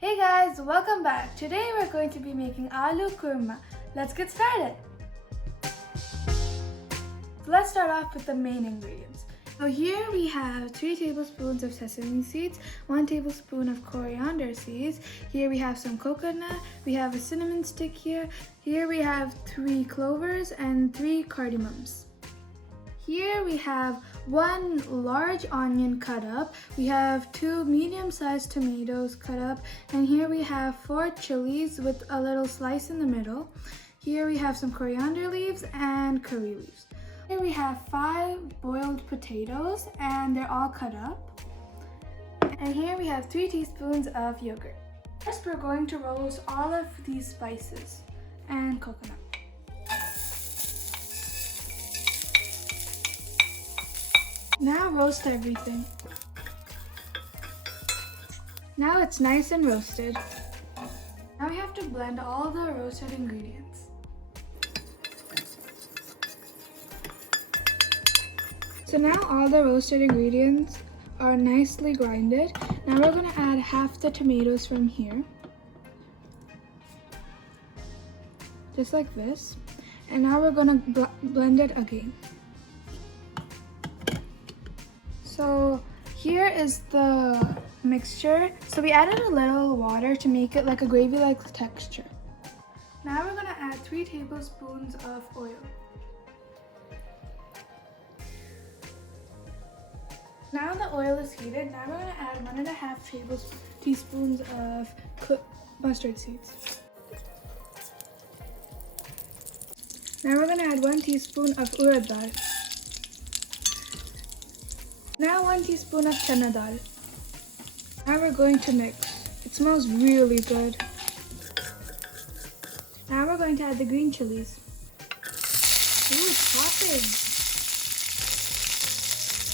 Hey guys, welcome back. Today we're going to be making Aloo Kurma. Let's get started. So let's start off with the main ingredients. So here we have 3 tablespoons of sesame seeds, 1 tablespoon of coriander seeds. Here we have some coconut, we have a cinnamon stick here. Here we have 3 clovers and 3 cardamoms. Here we have 1 large onion cut up, we have 2 medium-sized tomatoes cut up, and here we have 4 chilies with a little slice in the middle. Here we have some coriander leaves and curry leaves. Here we have 5 boiled potatoes and they're all cut up. And here we have 3 teaspoons of yogurt. First we're going to roast all of these spices and coconut. Now roast everything. Now it's nice and roasted. Now we have to blend all the roasted ingredients. So now all the roasted ingredients are nicely grinded. Now we're going to add half the tomatoes from here. Just like this. And now we're going to blend it again. So here is the mixture. So we added a little water to make it like a gravy-like texture. Now we're gonna add 3 tablespoons of oil. Now the oil is heated. Now we're gonna add 1.5 teaspoons of mustard seeds. Now we're gonna add 1 teaspoon of urad dal. Now 1 teaspoon of CHENNA dal. Now we're going to mix. It smells really good. Now we're going to add the green chilies. Ooh, it's popping.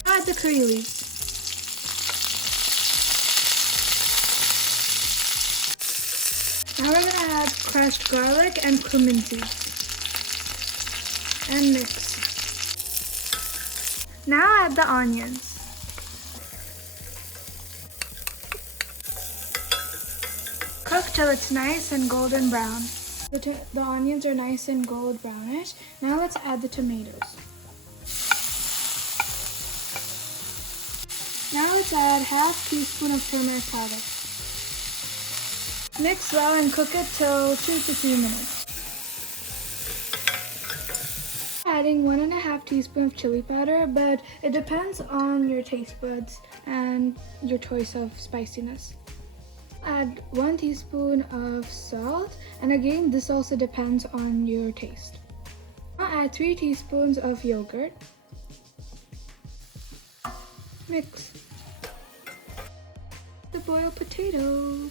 Now add the curry leaves. Now we're going to add crushed garlic and cumin seeds. And mix. Now add the onions. Cook till it's nice and golden brown. The onions are nice and gold brownish. Now let's add the tomatoes. Now let's add half teaspoon of turmeric powder. Mix well and cook it till 2 to 3 minutes. Adding 1.5 teaspoon of chili powder, but it depends on your taste buds and your choice of spiciness. Add 1 teaspoon of salt, and again this also depends on your taste. Now add 3 teaspoons of yogurt. Mix. The boiled potatoes.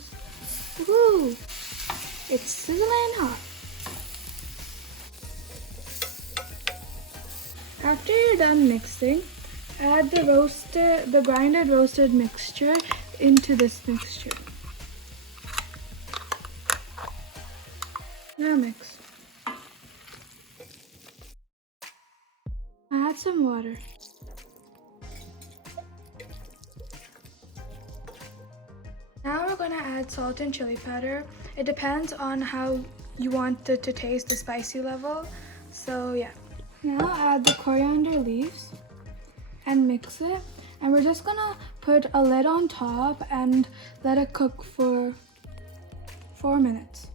Woohoo! It's sizzling hot. After you're done mixing, add the grinded roasted mixture into this mixture. Now mix. Add some water. Now we're going to add salt and chili powder. It depends on how you want it to taste, the spicy level. So yeah. Now add the coriander leaves and mix it. And we're just going to put a lid on top and let it cook for 4 minutes.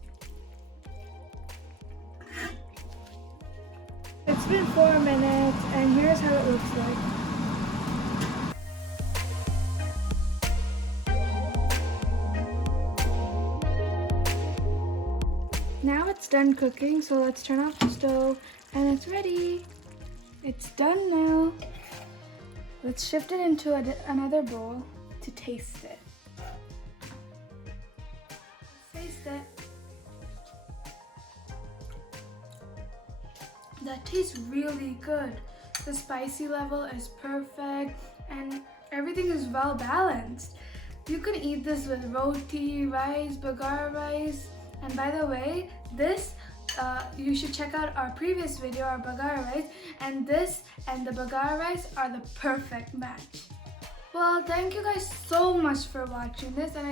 It's been 4 minutes and here's how it looks like. Now it's done cooking, so let's turn off the stove and it's ready. It's done now. Let's shift it into another bowl to taste it. Taste it. That tastes really good. The spicy level is perfect and everything is well balanced. You can eat this with roti, rice, Bagara rice. And by the way, this you should check out our previous video, our Bagara rice, and this and the Bagara rice are the perfect match. Well, thank you guys so much for watching this, and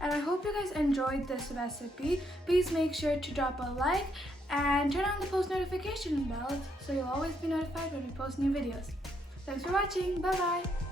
I hope you guys enjoyed this recipe. Please make sure to drop a like and turn on the post notification bell so you'll always be notified when we post new videos. Thanks for watching. Bye bye.